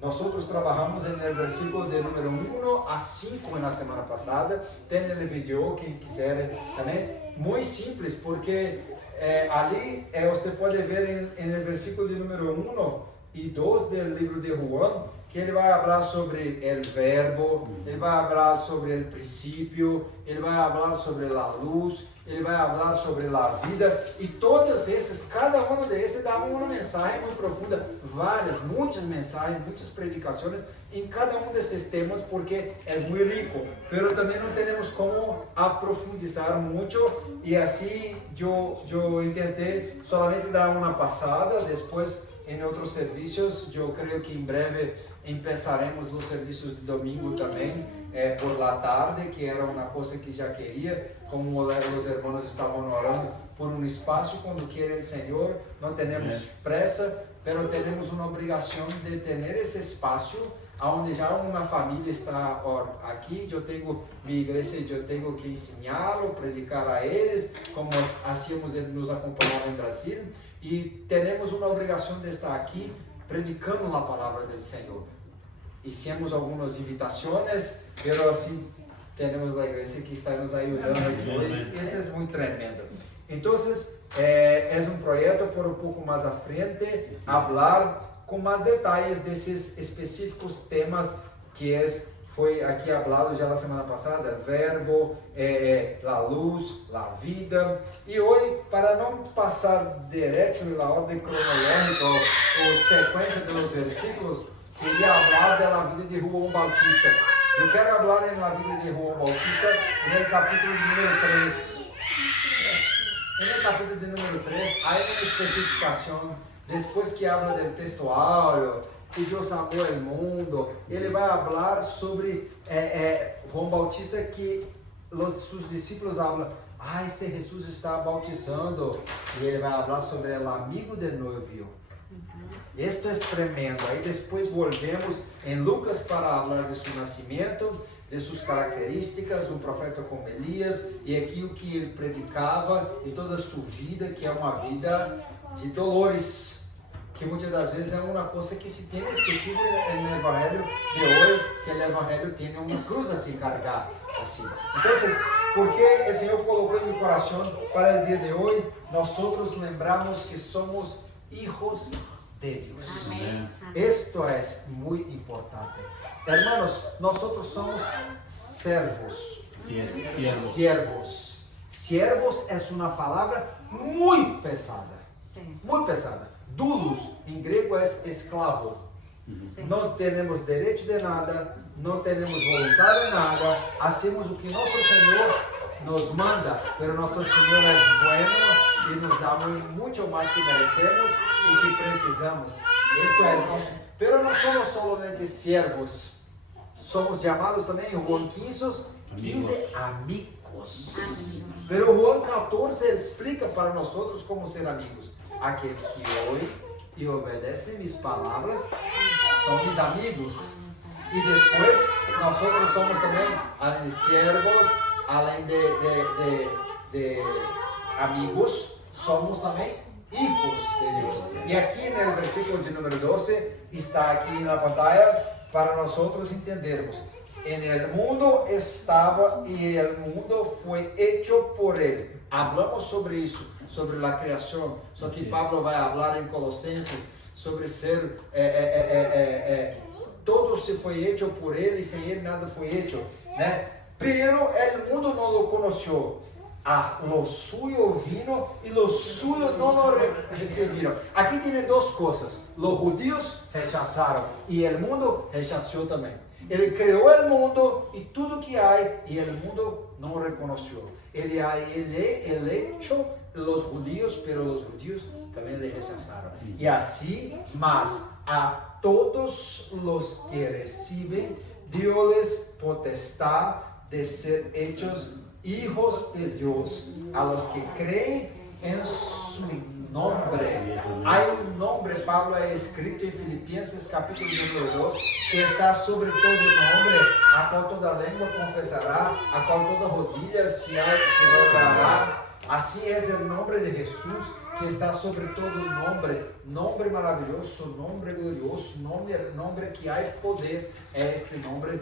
Nosotros trabajamos en el versículo de número 1 a 5 en la semana pasada. Tem el video, quem quiser também. Muito simples, porque ali você pode ver en el versículo de número 1 e 2 del livro de Juan, que ele vai falar sobre el verbo, ele vai falar sobre el princípio, ele vai falar sobre a luz, ele vai falar sobre a vida, e todos esses, cada um desses dava uma mensagem muito profunda, muitas mensagens, muitas predicações em cada um desses temas, porque é muito rico, mas também não temos como aprofundizar muito, e assim eu tentei solamente dar uma passada, depois em outros serviços, eu creio que em breve começaremos os serviços de domingo também, por la tarde, que era uma coisa que já queria, como os irmãos estavam orando por um espaço quando querem o Senhor, não temos pressa, mas temos uma obrigação de ter esse espaço, onde já uma família está aqui, eu tenho minha igreja, eu tenho que ensiná-lo, predicar a eles, como hacíamos, ele nos acompanhava em Brasil, e temos uma obrigação de estar aqui predicando a palavra do Senhor. Hicimos algumas invitações, mas assim temos a igreja que está nos ajudando aqui hoje. Isso é muito tremendo. Então, é um projeto por um pouco mais à frente, falar com mais detalhes desses específicos temas que foi aqui falado já na semana passada, o verbo, a luz, a vida. E hoje, para não passar direto na ordem cronológica ou sequência dos versículos, queria falar da vida de João Bautista. Eu quero falar da vida de João Bautista no capítulo número 3. No capítulo de número 3, há uma especificação, depois que habla do texto áureo, que Deus amou o mundo, ele vai falar sobre João Bautista, que seus discípulos falam, este Jesus está bautizando, e ele vai falar sobre o amigo de novio. Isto é tremendo. Aí depois volvemos em Lucas para falar de seu nascimento, de suas características, um profeta como Elias, e aquilo que ele predicava, e toda a sua vida, que é uma vida de dolores, que muitas das vezes é uma coisa que se tem esquecido no Evangelho de hoje, que o Evangelho tem uma cruz a se carregar. Assim. Então, porque o Senhor colocou em meu coração para o dia de hoje, nós outros lembramos que somos hijos de Deus. Esto é muito importante. Hermanos, nós somos servos. Siervos é uma palavra muito pesada. Muito pesada. Doulos, em grego, é escravo. Não temos direito de nada, não temos vontade de nada, hacemos o que nosso Senhor nos manda, mas nosso Senhor é bueno e nos dá muito mais que merecemos e que precisamos. Isto é nosso. Pero não somos somente siervos, somos chamados também, Juan 15 amigos. Pero Juan 14 explica para nós outros como ser amigos. Aqueles que ouvem e obedecem minhas palavras são meus amigos. E depois, nós outros somos também, além de siervos, além de amigos, somos também hijos de Deus. E aqui no versículo de número 12, está aqui na pantalla, para nós outros entendermos. En el mundo estava e el mundo foi hecho por ele. Hablamos sobre isso, sobre a criação. Só que Pablo vai falar em Colossenses sobre ser todo se foi hecho por ele e sem ele nada foi hecho, né? Pero el mundo não lo conoció. Lo suyo vino e los suyos não lo receberam. Aqui tem duas coisas. Los judíos rechazaram e el mundo rechazou também. Ele criou o mundo e tudo que há, e o mundo não o reconheceu. Ele ha eleito os judíos, pero os judíos também le rechazaram. E assim, mas a todos os que recebem, Deus-les potestad de ser hechos hijos de Deus, a los que creem em su nombre. Há nome, Pablo é escrito em Filipenses capítulo número 2, que está sobre todo nome, a qual toda língua confessará, a qual toda rodilha se dobrará. Assim é o nome de Jesus, que está sobre todo nombre maravilhoso, nombre glorioso, nombre que há poder, é este nombre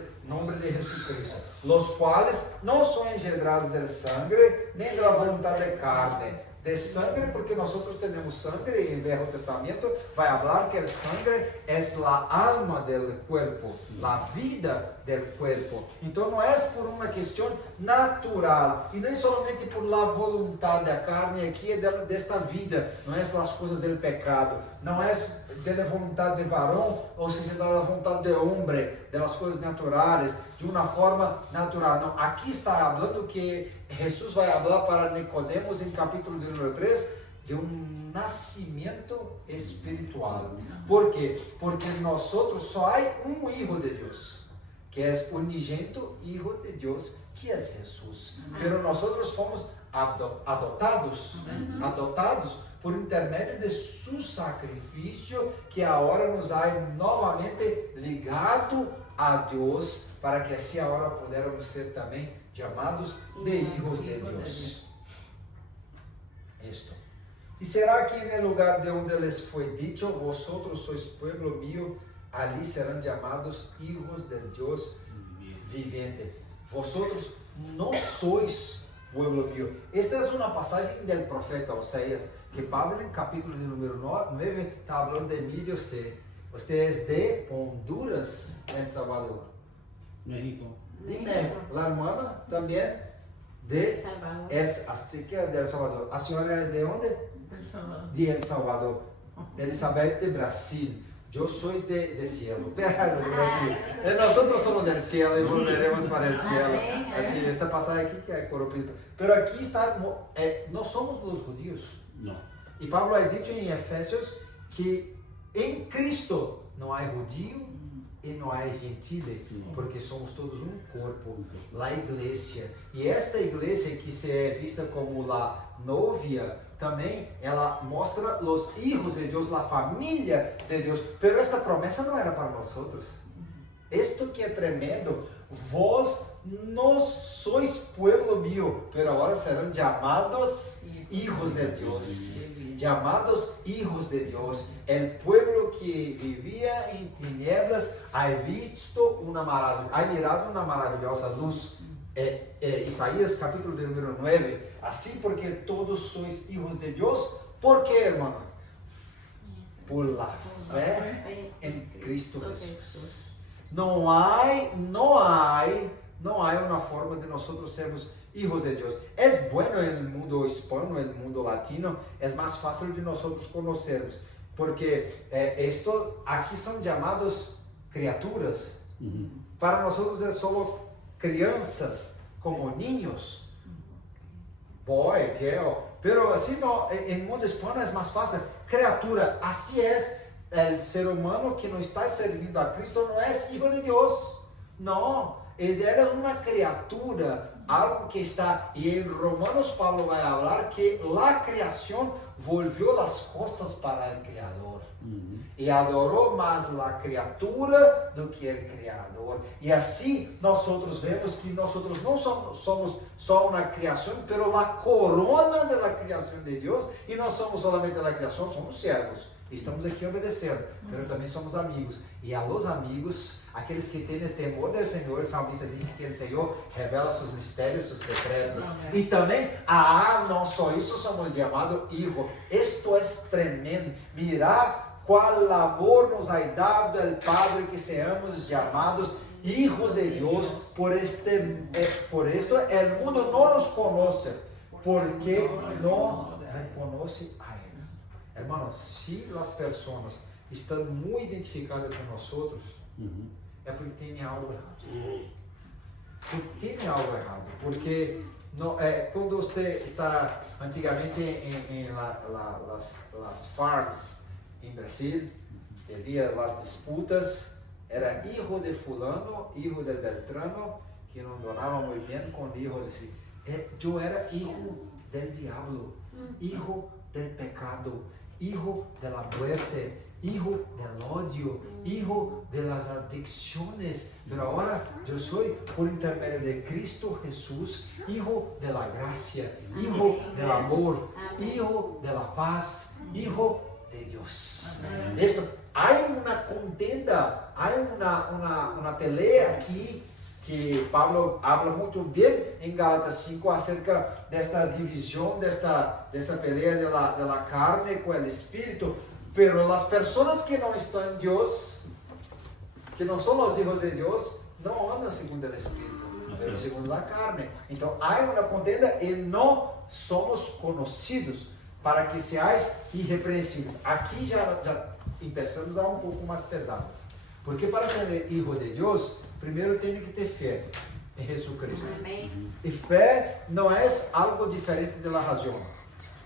de Jesucristo, los cuales não são engendrados del sangre, nem de la voluntad de carne, de sangre, porque nosotros tenemos sangre, y en el Viejo Testamento va a hablar que el sangre es la alma del cuerpo, la vida del cuerpo. Entonces no es por una cuestión natural, y no es solamente por la voluntad de la carne, aquí es de esta vida, no es las cosas del pecado, no es de la voluntad de varón, ou seja, de la voluntad de hombre, de las cosas naturales, de una forma natural. No, aquí está hablando que Jesús vai falar para Nicodemos em capítulo número 3 de um nascimento espiritual. ¿Por quê? Porque nosotros só há um Hijo de Deus, que é unigênito Hijo de Deus, que é Jesus. Pero nosotros fomos adotados por intermédio de seu sacrifício, que agora nos ha novamente ligado a Deus, para que assim agora pudermos ser também chamados de hijos de Deus. Esto. E será que no lugar de onde les foi dicho, vosotros sois pueblo mío, ali serão chamados hijos de Deus vivente? Vosotros não sois pueblo mío. Esta é uma passagem do profeta Oséias, que Pablo em capítulo número 9 está falando de mim e de você. Você é de Honduras, El Salvador. México. De México. La hermana também de El Salvador. A senhora é de onde? De El Salvador. Elizabeth de Brasil. Eu sou de cielo, de Brasil. Nós somos del cielo e volveremos para el cielo. Assim, esta passagem aqui que é corrompida. Pero aqui está, nós somos os judíos. Não. E Pablo ha dito em Efésios que em Cristo não há judío e não há gentile, porque somos todos um corpo, a igreja. E esta igreja que se é vista como a novia, também ela mostra os hijos de Deus, a família de Deus. Pero esta promessa não era para nós outros. Isto que é tremendo, vós não sois pueblo mío, pero agora serão chamados hijos de Deus. Llamados hijos de Dios, el pueblo que vivía en tinieblas ha visto ha mirado una maravillosa luz. Isaías capítulo número 9, así porque todos sois hijos de Dios. ¿Por qué, hermano? Por la fe en Cristo Jesús. No hay una forma de nosotros sermos hijos de Dios. Es bueno en el mundo hispano, en el mundo latino, es más fácil de nosotros conocernos, porque aquí son llamados criaturas. Para nosotros es solo crianças, como niños, boy, girl, pero así no, en el mundo hispano es más fácil, criatura. Así es, el ser humano que no está servindo a Cristo no es hijo de Dios, no. Ele era uma criatura, algo que está, e em Romanos Paulo vai falar que a criação volvió as costas para o Criador. E adorou mais a criatura do que o Criador. E assim nós vemos que nós não somos só uma criação, pero a corona da criação de Deus, e nós somos solamente a criação, somos servos. Estamos aqui obedecendo, mas também somos amigos. E a los amigos, aqueles que têm temor do Senhor, o salmista disse que o Senhor revela seus mistérios, seus secretos. E também, não só isso, somos chamados hijo. Esto é tremendo. Mirá qual amor nos ha dado el Padre, que seamos chamados hijos de Deus. Por esto el mundo não nos conoce, porque não reconoce a Ele. Hermano, se as pessoas estão muito identificadas com nós outros, é porque tem algo errado. Tem algo errado, porque quando você está antigamente em las farms em Brasil, havia as disputas, era hijo de fulano, hijo de Beltrano, que não donava muito bem com hijo de si. Eu era hijo del diablo, hijo del pecado, hijo de la muerte. hijo del odio, hijo de las adicciones, pero ahora yo soy por intermedio de Cristo Jesús, hijo de la gracia, hijo del amor, hijo de la paz, hijo de Dios. Esto, hay una contenda, hay una pelea aquí que Pablo habla muito bem em Gálatas 5 acerca desta divisão, desta pelea de la carne com o espírito, pero as pessoas que não estão em Deus, que não são os hijos de Deus, não andam segundo o espírito, mas segundo a carne. Então há uma contenda e não somos conhecidos para que seais irrepreensíveis. Aqui já começamos a um pouco mais pesado, porque para ser hijo de Deus, primeiro tem que ter fé em Jesus Cristo. E fé não é algo diferente da razão.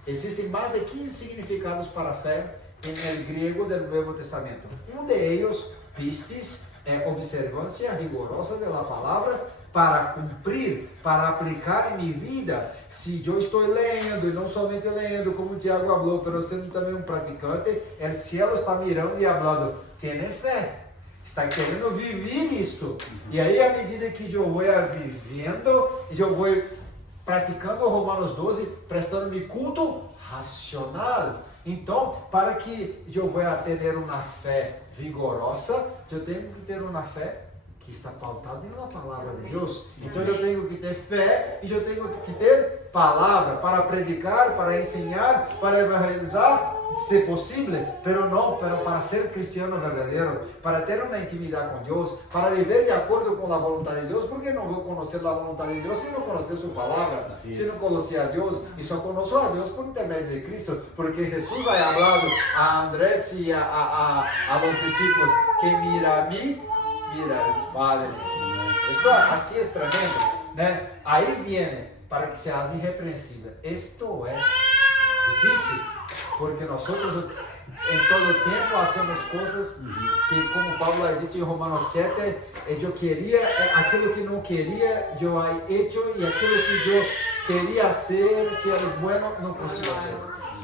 Existem mais de 15 significados para fé em grego do Novo Testamento. Um deles, pistis, é observância rigorosa da palavra para cumprir, para aplicar em minha vida. Se eu estou lendo, e não somente lendo, como o Tiago falou, mas sendo também um praticante, o céu está mirando e falando, tem fé. Está querendo viver isto. E aí, à medida que eu vou vivendo, eu vou praticando Romanos 12, prestando-me culto racional. Então, para que eu vou ter uma fé vigorosa, eu tenho que ter uma fé que está pautada na palavra de Deus. Então, eu tenho que ter fé e eu tenho que ter palavra para predicar, para ensinar, para evangelizar, se possível, pero para ser cristiano verdadeiro, para ter uma intimidade com Deus, para viver de acordo com a vontade de Deus, porque não vou conhecer a vontade de Deus se não conhecer sua palavra, se não conhecer a Deus, e só conheço a Deus por intermédio de Cristo, porque Jesus ha falado a Andrés e a los discípulos que mira a mim, mira al Padre. Isto assim é tremendo, né? Aí vem para que seas irrepreensível. Isto é difícil, porque nós em todo tempo fazemos coisas que, como Pablo ha dito em Romanos 7, eu queria, aquilo que não queria, eu he hecho, e aquilo que eu queria ser, que era bueno, não consigo fazer.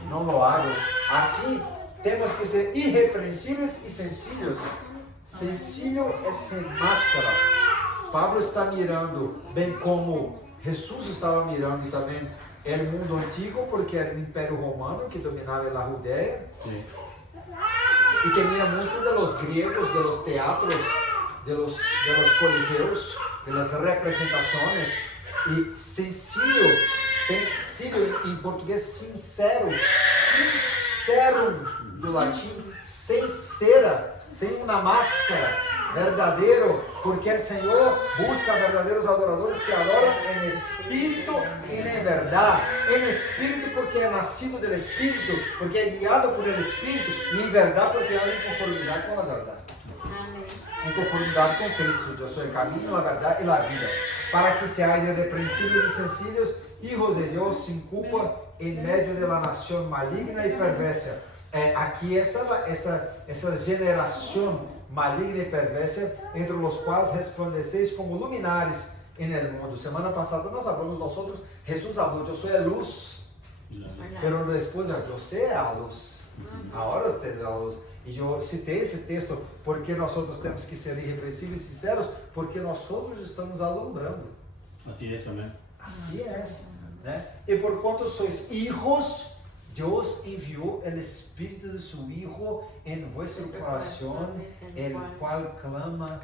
Não lo hago. Assim, temos que ser irrepreensíveis e sencillos. Sencillo é sem máscara. Pablo está mirando, bem como Jesus estava mirando também o mundo antigo, porque era o Império Romano que dominava a Judéia. Sim. E tinha muito dos gregos, dos teatros, dos coliseus, das representações. E sencillo em português, sincero do latim, sincera, sem uma máscara. Verdadeiro, porque o Senhor busca verdadeiros adoradores que adoram em espírito e em verdade. Em espírito, porque é nascido do Espírito, porque é guiado por el Espírito, e em verdade, porque anda em conformidade com a verdade. Em conformidade com Cristo. Eu sou o caminho, a verdade e a vida. Para que seais irrepreensíveis e sencillos, hijos de Deus, sem culpa, em meio de la nação maligna e perversa. Aqui essa geração maligna e perversa, entre os quais resplandeceis como luminares en el mundo. Semana passada nós falamos, Jesus falou, eu sou a luz, pero depois eu sei a luz, agora você é a luz. E eu citei esse texto porque nós temos que ser irrepreensíveis e sinceros, porque nós estamos alumbrando. Assim é, amém. Assim é, né? E por quanto sois hijos, Deus enviou o Espírito de seu Hijo em vosso coração, el qual clama,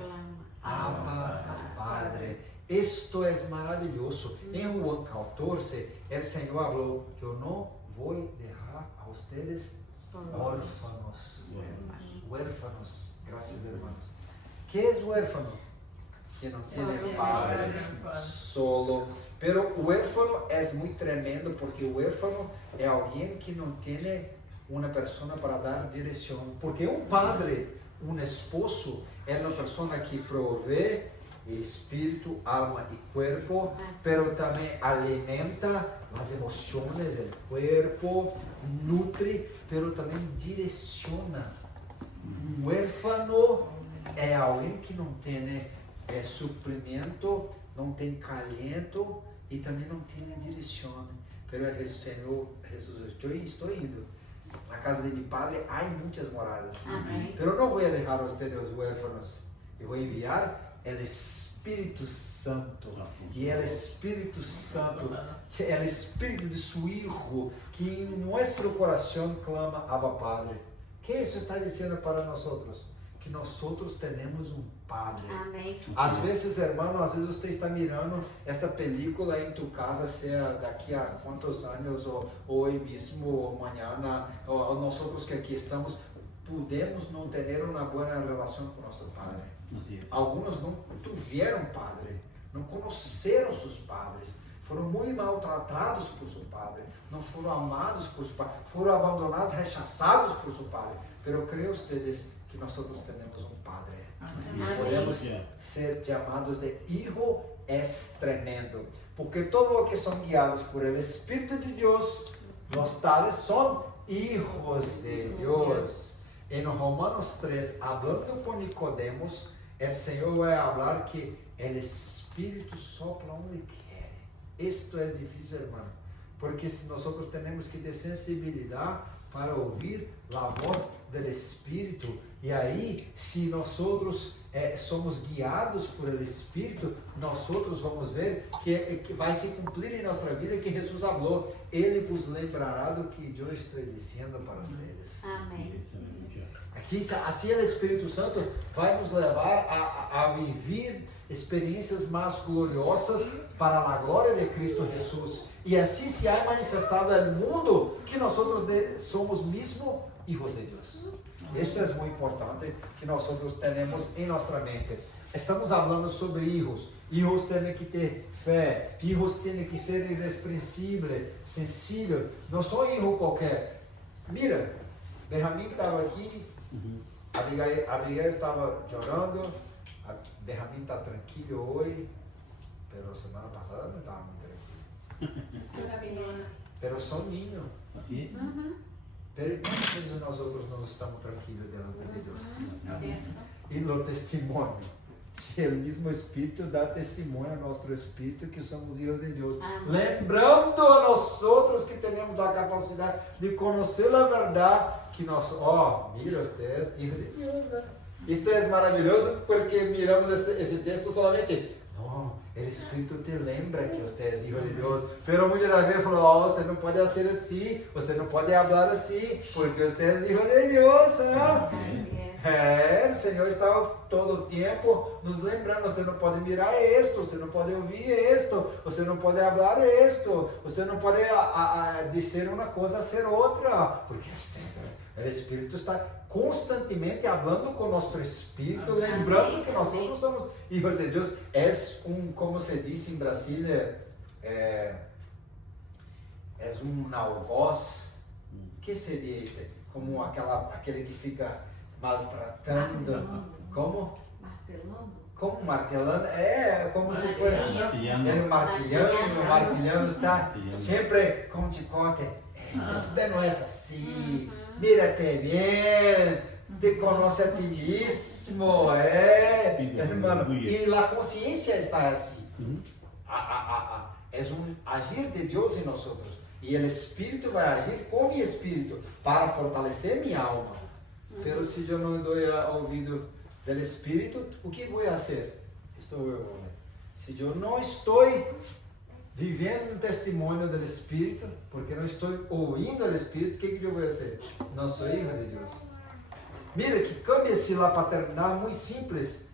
Abba, Padre. Isto é maravilhoso. Em Juan 14, o Senhor falou, eu não vou deixar a vocês órfãos. Huérfanos, graças hermanos. Que é huérfano? Que não tem padre, solo. Pero o huérfano é muito tremendo, porque o huérfano é alguém que não tem uma pessoa para dar direção. Porque um padre, um esposo, é uma pessoa que provê espírito, alma e corpo, pero também alimenta as emoções, o corpo, nutre, pero também direciona. Um huérfano é alguém que não tem suprimento, não tem calento e também não tem direção. Pero o Senhor, Jesus, eu estou indo. na casa de mi Padre hay muchas moradas. Amém. Pero no voy a dejar a ustedes huérfanos. Eu vou enviar el Espírito Santo. E el Espírito Santo, que é o Espírito de su Hijo, que em nosso coração clama Abba Padre. Que isso está dizendo para nós? Que nós temos um Padre. Amém. Às vezes, irmão, às vezes você está mirando esta película em tu casa, seja daqui a quantos anos, ou hoje mesmo, ou amanhã, ou nós que aqui estamos, podemos não ter uma boa relação com nosso Padre. Alguns não tiveram Padre, não conheceram seus padres, foram muito maltratados por seu Padre, não foram amados por seu Padre, foram abandonados, rechaçados por seu Padre. Pero creio ustedes que nós temos um Padre. Amém. Podemos ser chamados de Hijo es tremendo, porque todos os que são guiados por el Espírito de Deus, los tales são hijos de Deus. Em Romanos 3, hablando com Nicodemos, o Senhor vai falar que o Espírito sopla onde quer. Isto é difícil, irmão, porque se nós temos que ter sensibilidade para ouvir a voz do Espírito, e aí, se nós somos guiados por el Espírito, nós vamos ver que vai se cumprir em nossa vida que Jesus falou. Ele vos lembrará do que eu estou dizendo para vocês. Amém. Aqui, assim o Espírito Santo vai nos levar a viver experiências mais gloriosas para a glória de Cristo Jesus. E assim se há manifestado ao mundo que nós somos mesmo hijos de Deus. Isto é muito importante que nós tenhamos em nossa mente. Estamos falando sobre hijos. Hijos têm que ter fé. Hijos têm que ser irrepreensíveis, sensíveis. Não são hijos qualquer. Mira, Benjamin estava aqui. Abigail estava chorando. Benjamin está tranquilo hoje. Pero semana passada não estava muito tranquilo. Pero são niños. Pero quantas vezes nós não estamos tranquilos diante de Deus? E no testemunho, que o mesmo Espírito dá testemunho ao nosso Espírito que somos filhos de Deus. Lembrando a nós que temos a capacidade de conhecer a verdade, que nós, mira, você é filho de Deus. Isto é maravilhoso porque miramos esse texto solamente. Não, o Espírito te lembra que você é filho de Deus. Pero muitas vezes falou, você não pode ser assim, você não pode falar assim, porque você é filho de Deus. O Senhor está todo o tempo nos lembrando, você não pode mirar isto, você não pode ouvir isto, você não pode falar isto, você não pode dizer uma coisa, ser outra, porque o Espírito está constantemente falando com o nosso Espírito, lembrando que nós somos filhos de Deus. É como se diz em Brasília, é algoz. O que seria isso? Como aquele que fica maltratando. Como? Martelando? Como martelando? É como se fosse ele martelhando, está sempre com chicote. Tudo não é assim. Mírate bem, te conoce a ti mesmo, hermano. E a consciência está assim. É agir de Deus em nós. E o Espírito vai agir com o Espírito para fortalecer minha alma. Pero se eu não dou ouvido do Espírito, o que vou fazer? Se eu não estou vivendo um testemunho do Espírito, porque não estou ouvindo o Espírito, o que eu vou fazer? Não sou filho de Deus. Mira que cambia-se lá para terminar, muito simples.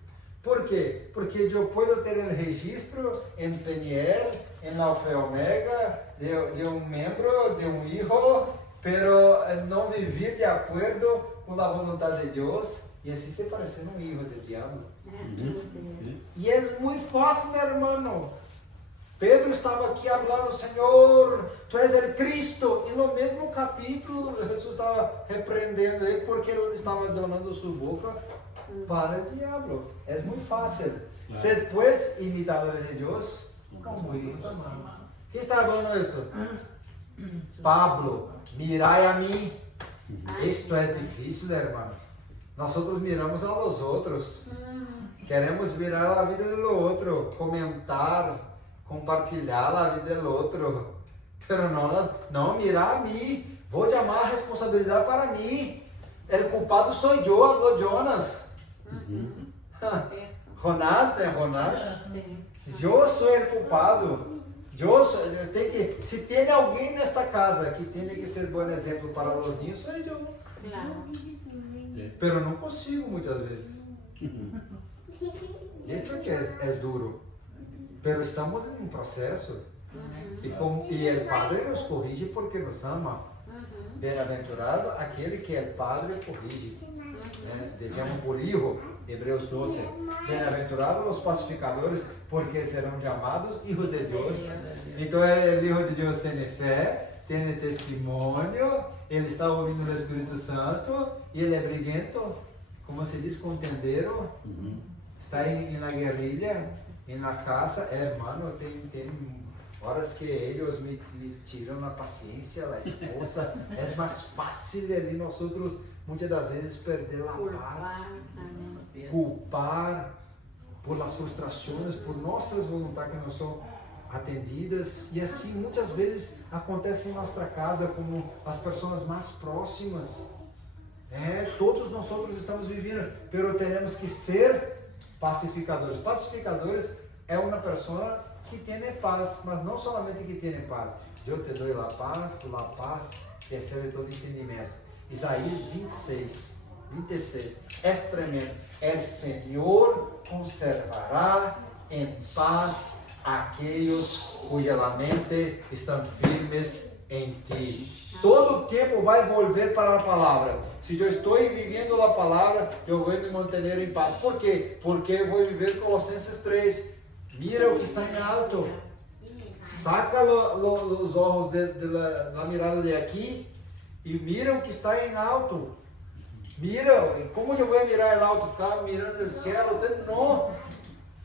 Por quê? Porque eu posso ter o registro em PNL, em Alfa e Omega, de um membro, de um filho, pero não viver de acordo com a vontade de Deus, e assim se parecer um filho do diabo. E é muito fácil, meu irmão. Pedro estava aqui falando, Senhor, Tu és o Cristo. E no mesmo capítulo, Jesus estava repreendendo ele porque ele estava donando sua boca para o diabo. É muito fácil. Ser, pues, imitadores de Deus, como hijos amados. Quem está falando isso? Pablo, mirai a mim. Isto é difícil, irmão. Nós miramos a los outros. Queremos virar a vida do outro, comentar, compartilhar a vida do outro, pero não mirar a mim, Vou chamar a responsabilidade para mim. O culpado sou eu, falou Jonas. Jonás, né? Jonás. Eu sou o culpado. Se tem alguém nesta casa que tem que ser bom exemplo para os niños, sou eu. Claro. Pero não consigo muitas vezes. Isto é que é duro. Pero estamos em um processo. E o Padre nos corrige porque nos ama. Bem-aventurado aquele que o Padre corrige. Dizemos por hijo, Hebreus 12. Bem-aventurados os pacificadores, porque serão chamados hijos de Deus. Então, o Hijo de Deus tem fé, tem testemunho, ele está ouvindo o Espírito Santo, e ele é briguento, como se diz, contendeiro, está na guerrilha, na caça. Hermano, tem horas que eles me tiram a paciência, a esposa. É mais fácil ali nós outros, muitas das vezes, perder a paz, culpar por as frustrações, por nossas vontades que não são atendidas. E assim, muitas vezes, acontece em nossa casa como as pessoas mais próximas. Todos nós outros estamos vivendo, mas temos que ser pacificadores. Pacificadores é uma pessoa que tem paz, mas não somente que tem paz. Eu te dou a paz que excede todo entendimento. Isaías 26. É tremendo. O Senhor conservará em paz aqueles cuja mente estão firmes em ti. Todo o tempo vai volver para a palavra. Se eu estou vivendo a palavra, eu vou me manter em paz. Por quê? Porque eu vou viver Colossenses 3. Mira o que está em alto. Saca os olhos da mirada de aqui e mira o que está em alto. Mira, como eu vou mirar o alto? Ficar mirando o céu? Não.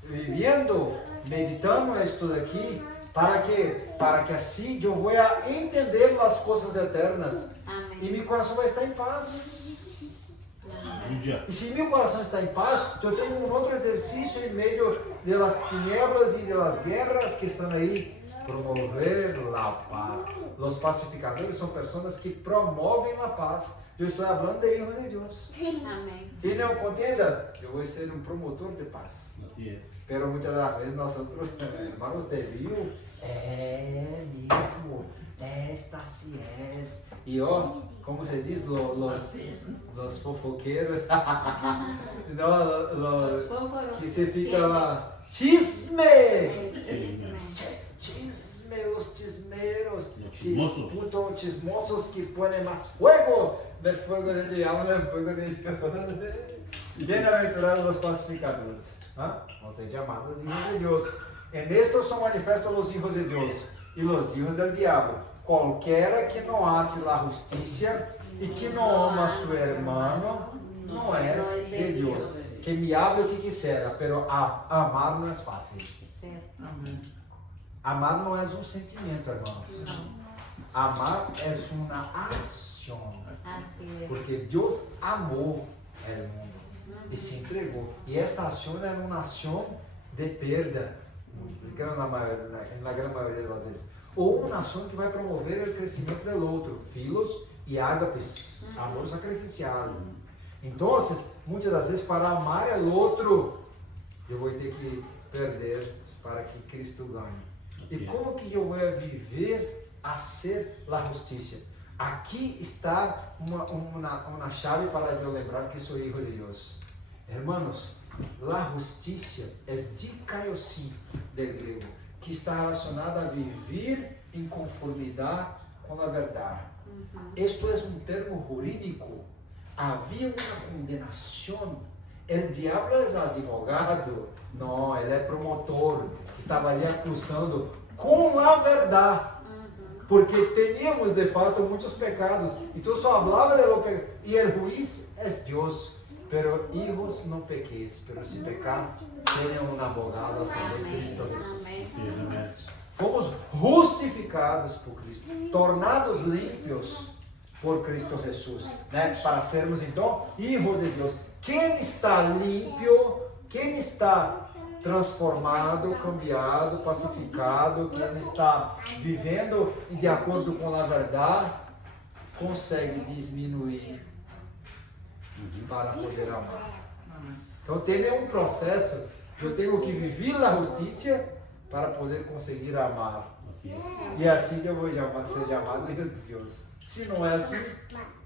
Vivendo, meditando isto daqui, para que assim eu vou entender as coisas eternas. Amém. E meu coração vai estar em paz. E se meu coração está em paz, eu tenho um outro exercício em meio das tinieblas e das guerras que estão aí. Promover a paz. Os pacificadores são pessoas que promovem a paz. Eu estou falando de hijos de Deus. Amém. Se não contenda, eu vou ser um promotor de paz. Así es. Pero muitas das vezes nós outros irmãos deviam, mesmo, assim é. E como se diz, os fofoqueiros, que se fica lá, chisme, os chismeros, chismosos que põem mais fogo, de fogo de diabo, de fogo de Deus. Bem-aventurados os pacificadores. Vão ser chamados hijos de Deus. En esto são manifestos os hijos de Deus e os hijos del diabo. Qualquer que não hace a justiça e que não ama a seu irmão, não é de Deus. Que me hable o que quisera, pero amar não é fácil. Amar não é um sentimento, irmãos. Amar é uma ação. Porque Deus amou o mundo e se entregou. E esta ação era uma ação de perda, na grande maioria das vezes. Ou uma ação que vai promover o crescimento do outro, filos e ágapes, amor sacrificial. Então, muitas das vezes, para amar o outro, eu vou ter que perder para que Cristo ganhe. E como que eu vou viver a ser a justiça? Aqui está uma chave para eu lembrar que sou filho de Deus. Hermanos, a justiça é dikaiosi del grego, que está relacionada a viver em conformidade com a verdade. Isto é um termo jurídico. Havia uma condenação. O diabo é advogado. Não, ele é promotor. Estava ali acusando com a verdade. Porque teníamos de fato muitos pecados. Então só falava de lo pecado. E o juiz é Deus. Pero hijos não pequeis. Pero se pecar, tenham um abogado a saber Cristo Jesus. Fomos justificados por Cristo. Tornados limpios por Cristo Jesus. Né? Para sermos então hijos de Deus. Quem está limpo, quem está transformado, cambiado, pacificado, quem está vivendo de acordo com a verdade, consegue diminuir para poder amar. Então tem um processo, eu tenho que viver na justiça para poder conseguir amar. E é assim que eu vou ser chamado filho de Deus. Se não é assim,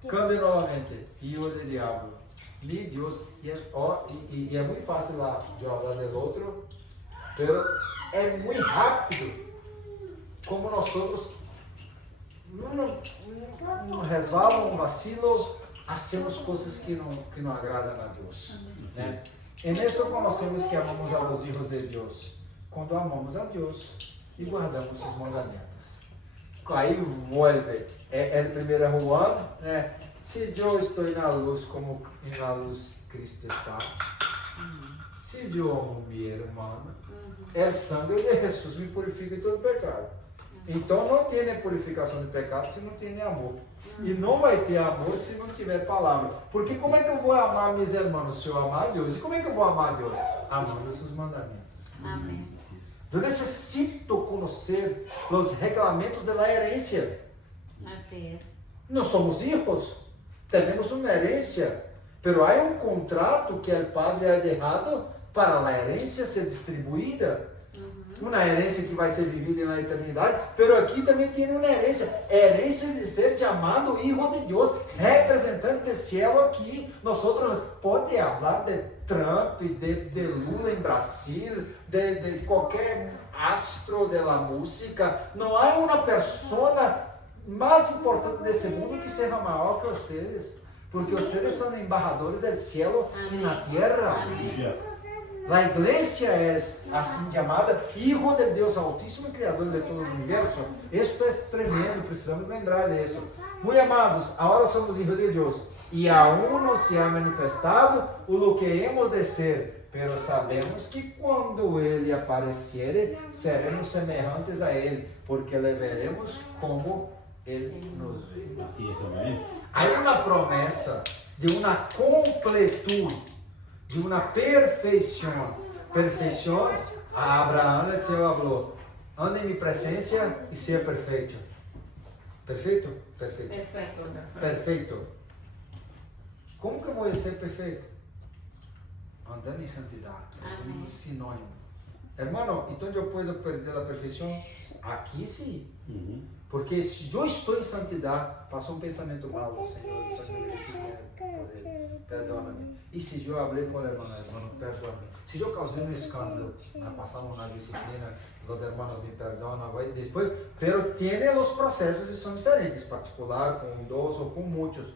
cambie novamente. Filho do diabo. Mi Deus. E é muito fácil lá de falar do outro, mas é muito rápido como nós outros um resvalo, um vacilo, hacemos coisas que não agradam a Deus. Né? E nisto conhecemos que amamos a los hijos de Deus, quando amamos a Deus e guardamos os mandamentos. Aí volve, é de 1 Juan, né? Se eu estou na luz como na luz Cristo está, se eu amo meu irmão, o sangue de Jesus me purifica de todo pecado. Então não tem purificação de pecado se não tem amor. E não vai ter amor se não tiver palavra. Porque como é que eu vou amar meus irmãos se eu amar a Deus? E como é que eu vou amar a Deus? Amando seus mandamentos. Amém. Eu necessito conhecer os reglamentos da herança. Así es. Não somos hijos, temos uma herência, pero há um contrato que o padre ha dejado para a herência ser distribuída. Uma herência que vai ser vivida na eternidade, pero aqui também tem uma herência de ser chamado Hijo de Deus, representante do céu aqui. Nós podemos falar de Trump, de Lula em Brasil, de qualquer astro da música. Não há uma pessoa mais importante desse mundo que seja maior que vocês, porque vocês são embaixadores do céu e na terra. A igreja é assim chamada, Hijo de Deus Altíssimo, Criador de todo o universo. Isso é tremendo, precisamos lembrar disso. Muito amados, agora somos hijos de Deus e aún não se ha manifestado o que hemos de ser, pero sabemos que quando Ele aparecer, seremos semelhantes a Ele, porque le veremos como Ele nos vê. Así es, amén. Há uma promessa de uma completude, de uma perfeição. Perfeição, a Abraão o Senhor falou: anda em minha presença e seja perfeito. Perfeito? Perfeito. Perfecto. Perfeito. Como que eu vou ser perfeito? Andando em santidade. É um sinônimo. Hermano, então eu posso perder a perfeição? Aqui sim. Porque se eu estou em santidade, passou um pensamento mal, Senhor, perdona-me. E se eu abrir com o irmão, perdona-me. Se eu causei um escândalo, passamos na disciplina, os irmãos me perdonam, vai depois. Pero tem os processos e são diferentes, particular, com um, dois ou com muitos.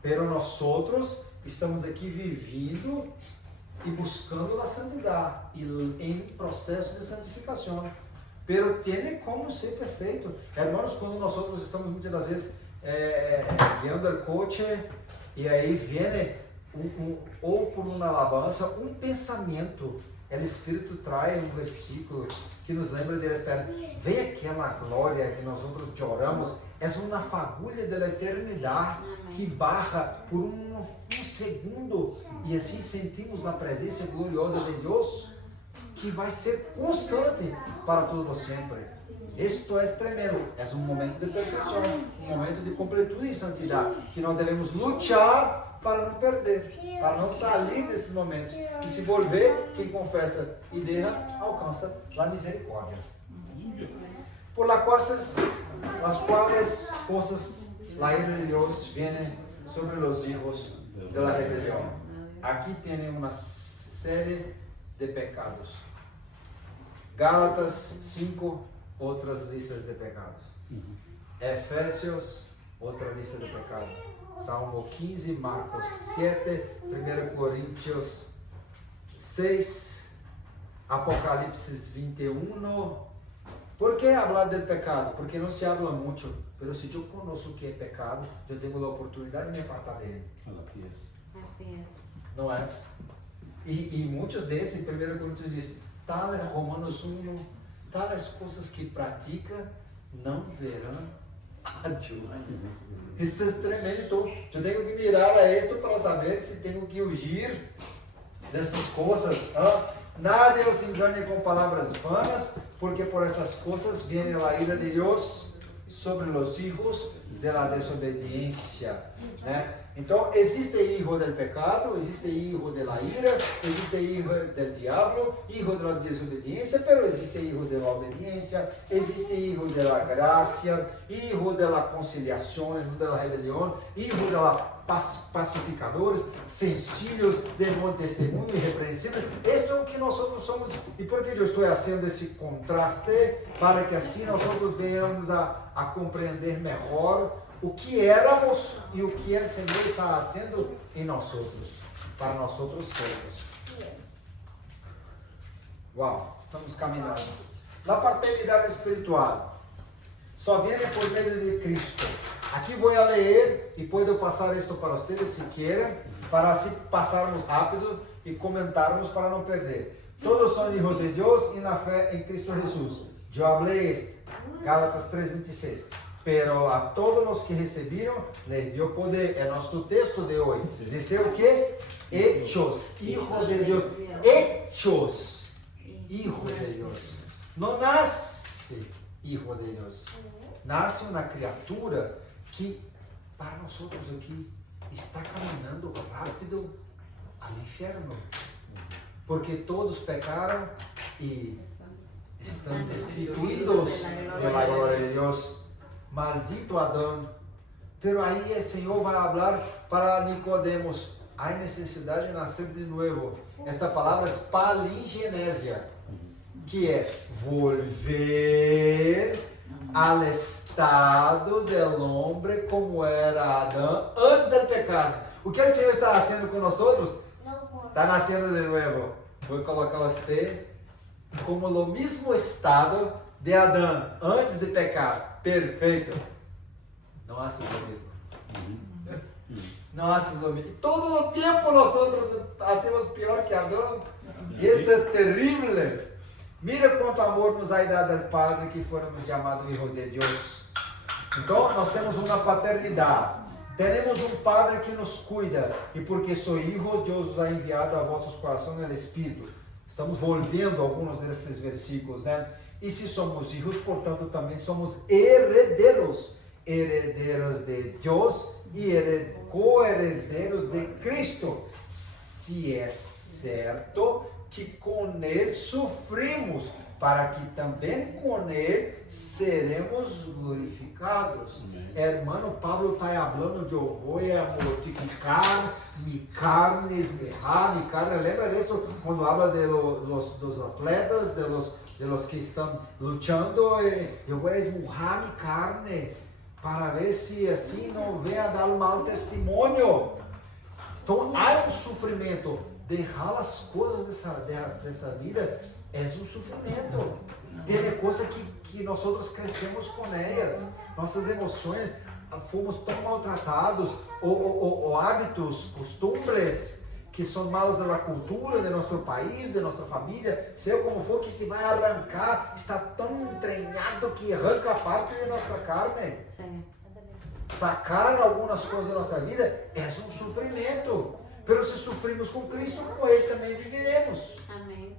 Pero nós outros estamos aqui vivendo e buscando a santidade, e em processo de santificação. Pero tem como ser perfeito. Hermanos, quando nós outros estamos muitas das vezes guiando o coche, e aí vem ou por uma alabança, um pensamento. O Espírito traz um versículo que nos lembra dele, vem aquela glória que nós outros choramos, é uma fagulha da eternidade que barra por um segundo, e assim sentimos a presença gloriosa de Deus, que vai ser constante para todos sempre. Isto é tremendo. É um momento de perfeição, um momento de completude e santidade, que nós devemos lutar para não perder, para não sair desse momento. E se volver, quem confessa e derra, alcança a misericórdia. Por las quais forças a ira de Deus vem sobre os hijos da rebelião. Aqui tem uma série de pecados. Gálatas 5, outras listas de pecados. Efésios, outra lista de pecados. Salmo 15, Marcos 7, 1 Coríntios 6, Apocalipse 21. ¿Por qué hablar del pecado? Porque não se habla muito, pero se eu conheço o que é pecado, eu tenho a oportunidade de me apartar dele. Así es. Así es. Não é? E muitos desses, em 1 Coríntios diz, tais, Romanos 1, tais coisas que pratica não verão a Deus. Isso é tremendo. Então, eu tenho que mirar a isto para saber se tenho que fugir dessas coisas. Nada os engane com palavras vanas, porque por essas coisas vem a ira de Deus sobre os hijos de la desobediência, né? Então, existe hijo del pecado, existe hijo de la ira, existe hijo del diablo, hijo de la desobediência, pero existe hijo de la obediência, existe hijo de la gracia, hijo de la conciliação, hijo de la rebelión, hijo de la pacificadores, sencillos, de bom testemunho, irrepreensíveis. Esto é o que nós somos. E por que eu estou fazendo esse contraste? Para que assim nós venhamos a compreender melhor o que éramos e o que o Senhor está fazendo em nós outros, para nós outros sermos. Uau, estamos caminhando. La paternidade espiritual só vem por meio de Cristo. Aqui vou ler e posso passar isto para vocês se querem, para assim passarmos rápido e comentarmos para não perder. Todos são filhos de Deus e na fé em Cristo Jesus. Eu falei este, Gálatas 3:26. Pero a todos os que receberam, les dio poder. É nosso texto de hoje. Dizer o que? Hechos. Hijos de Deus. Hechos. Hijos de Deus. Não nasce hijo de Deus. Nasce uma criatura que, para nós outros aqui, está caminhando rápido ao inferno. Porque todos pecaram e estão destituídos da glória de Deus. Maldito Adão. Pero aí o Senhor vai falar para Nicodemos. Há necessidade de nascer de novo. Esta palavra é palingenésia, que é volver ao estado del hombre como era Adão antes do pecado. O que o Senhor está fazendo com nós outros? Está nascendo de novo. Vou colocar você como no mesmo estado de Adão antes de pecar. Perfeito. Não haces lo mesmo. Não haces lo mesmo. Todo o tempo nós hacemos pior que Adão. Isto é terrível. Mira quanto amor nos ha dado o Padre que fomos chamados hijos de Deus. Então, nós temos uma paternidade. Temos um Padre que nos cuida. E porque sois hijos, Deus os ha enviado a vossos corações no Espírito. Estamos volvendo alguns desses versículos, né? E se somos hijos, portanto, também somos herederos. Herederos de Deus e co-herederos de Cristo. Se é certo que com Ele sofrimos, para que também com Ele seremos glorificados. Hermano, Pablo está falando de eu vou mortificar mi carne, esmerrar mi carne. Lembra disso quando fala dos atletas, de los que estão lutando? Eu vou esmurrar mi carne para ver se assim não venha dar mau testemunho. Então há um sofrimento. Derrar as coisas dessa vida é um sofrimento. Tem coisa que nós outros crescemos com elas. Nossas emoções fomos tão maltratados, ou hábitos, costumes que são malos da cultura, de nosso país, de nossa família, seja como for, que se vai arrancar, está tão entranhado que arranca parte de nossa carne. Sim. Sacar algumas coisas da nossa vida é um sofrimento. Pero se sofrimos com Cristo, com Ele também viveremos. Amém.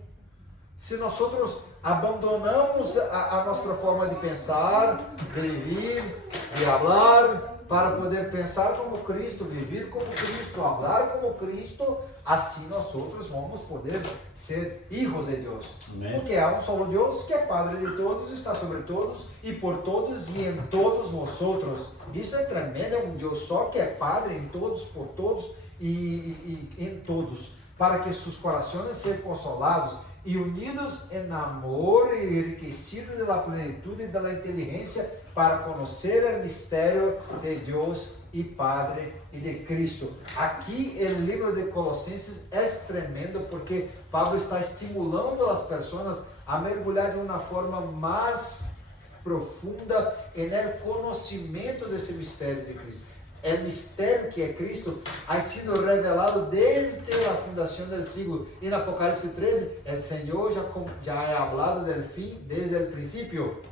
Se nós outros abandonamos a nossa forma de pensar, de viver, de falar, para poder pensar como Cristo, viver como Cristo, falar como Cristo, assim nós outros vamos poder ser hijos de Deus. Amém. Porque há um só Deus que é Padre de todos, está sobre todos e por todos e em todos vosotros. Isso é tremendo, é um Deus só que é Padre em todos, por todos e em todos, para que seus corações sejam consolados e unidos em amor e enriquecidos da plenitude e da inteligência para conhecer o mistério de Deus e Padre e de Cristo. Aqui o livro de Colossenses é tremendo porque Pablo está estimulando as pessoas a mergulhar de uma forma mais profunda no conhecimento desse mistério de Cristo. O mistério que é Cristo ha sido revelado desde a fundação do século. E no Apocalipse 13, o Senhor já ha hablado do fim desde o princípio.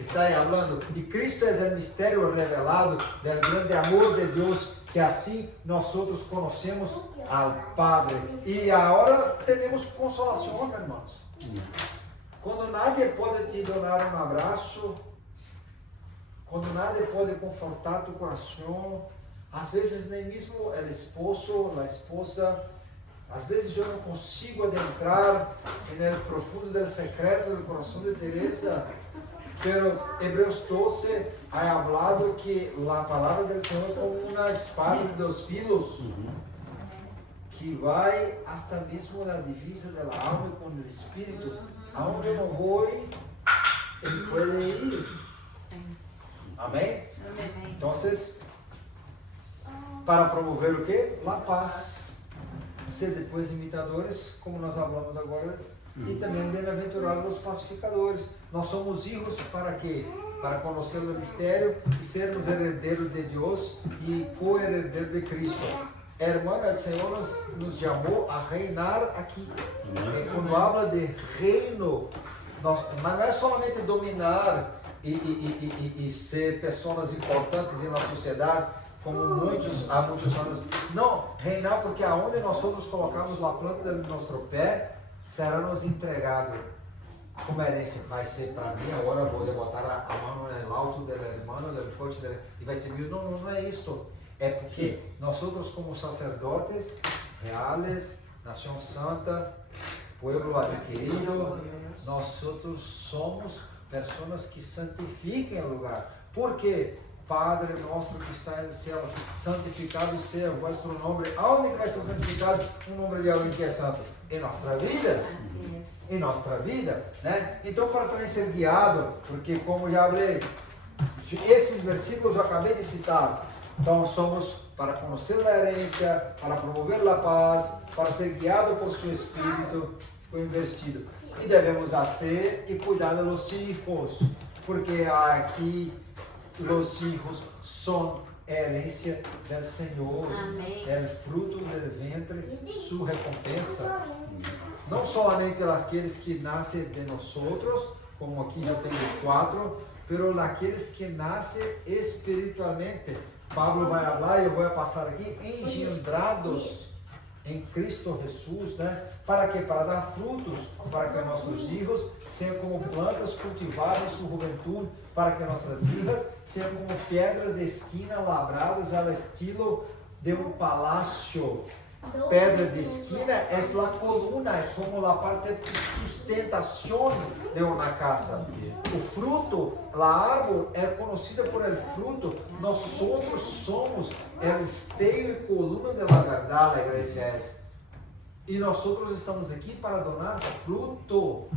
Está falando. E Cristo é o mistério revelado do grande amor de Deus, que assim nós outros conhecemos ao Padre. E agora temos consolação, irmãos. Quando nadie pode te dar um abraço, quando nada pode confortar tu coração, às vezes nem mesmo o esposo, a esposa, às vezes eu não consigo adentrar no profundo do secreto do coração de Teresa, pero Hebreus 12 ha hablado que a palavra do Senhor é como uma espada de dois filos, que vai hasta mesmo na divisa da alma com o espírito, aonde eu não vou, ele pode ir. Sim. Amém? Amém. Então, para promover o quê? A paz. Ser depois imitadores, como nós falamos agora, e também bem-aventurados os pacificadores. Nós somos filhos para quê? Para conhecer o mistério e sermos herdeiros de Deus e co-herdeiros de Cristo. Hermano, o Senhor nos chamou a reinar aqui. Quando habla de reino, mas não é somente dominar e ser pessoas importantes na sociedade, como há muitos anos. Não, reinar porque aonde nós colocamos a planta do nosso pé, será nos entregado como herência. Vai ser para mim, agora vou botar a mão no alto do irmão, do coche dele, e vai ser meu. Não é isto. É porque nós como sacerdotes reales, nação santa, pueblo adquirido, nós somos pessoas que santificam o lugar. Por quê? Padre nosso que está no céu, santificado seja o vosso nome. Aonde que vai ser santificado o nome de alguém que é santo? Em nossa vida. Em nossa vida, né? Então, para também ser guiado, porque como já falei, esses versículos eu acabei de citar. Então, somos para conhecer a herência, para promover a paz, para ser guiado por seu Espírito, foi investido. E devemos fazer e cuidar dos filhos, porque aqui os filhos são herência do Senhor, é fruto do ventre, sua recompensa. Não somente aqueles que nascem de nós, como aqui eu tenho 4, mas aqueles que nascem espiritualmente. Pablo vai falar, eu vou passar aqui, engendrados em Cristo Jesus, né? Para quê? Para dar frutos, para que nossos filhos sejam como plantas cultivadas em sua juventude, para que nossas filhas sejam como pedras de esquina labradas ao estilo de um palácio. Pedra de esquina é a coluna, é como a parte de sustentação de uma casa. O fruto, a árvore é conhecida por el fruto. Nós somos el esteio e coluna da verdade, a igreja é. E nós estamos aqui para donar fruto.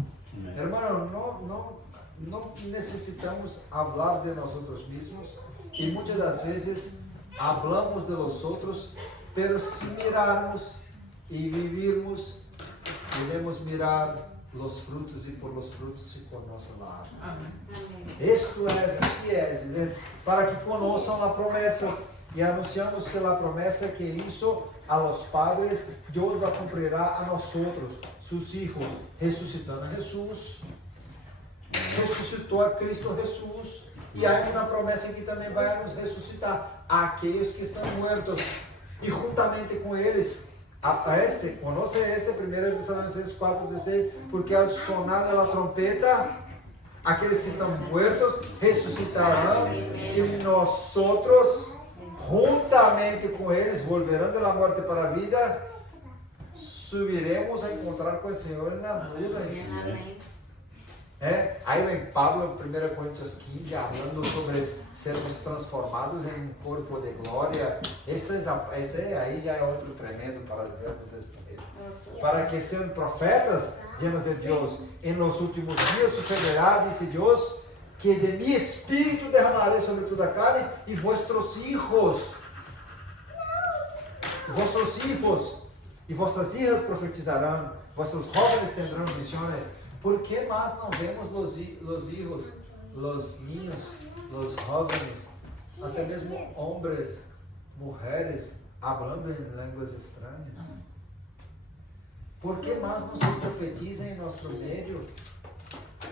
Hermano, não necessitamos falar de nós mesmos e muitas das vezes falamos de nós outros, pero se mirarmos e vivirmos, podemos mirar os frutos e por los frutos se conoce a árvore. Isto é, assim é, para que conheçam a promessa e anunciamos que a promessa que hizo a los padres, Deus vai cumprirá a nós outros, seus filhos, ressuscitando a Jesus. Ressuscitou a Cristo Jesus. E há uma promessa que também vai nos ressuscitar aqueles que estão mortos. E juntamente com eles, conoce 1 Tessalonicenses 4:16, porque ao sonar da trompeta, aqueles que estão mortos ressuscitarão e nós outros, juntamente com eles, volverão da morte para a vida, subiremos a encontrar com o Senhor nas nuvens. Aí vem Pablo, 1 Coríntios 15, falando sobre sermos transformados em um corpo de glória. Este aí já é outro tremendo para vermos depois. Para que sejam profetas, llenos de Deus. Em los últimos dias sucederá, disse Deus, que de mi espírito derramarei sobre toda a carne e vossos hijos e vossas filhas profetizarão, vossos jovens terão visões. ¿Por qué más no vemos los hijos, los niños, los jóvenes, até mesmo hombres, mujeres, hablando em línguas estranhas? ¿Por qué más no se profetiza em nosso meio?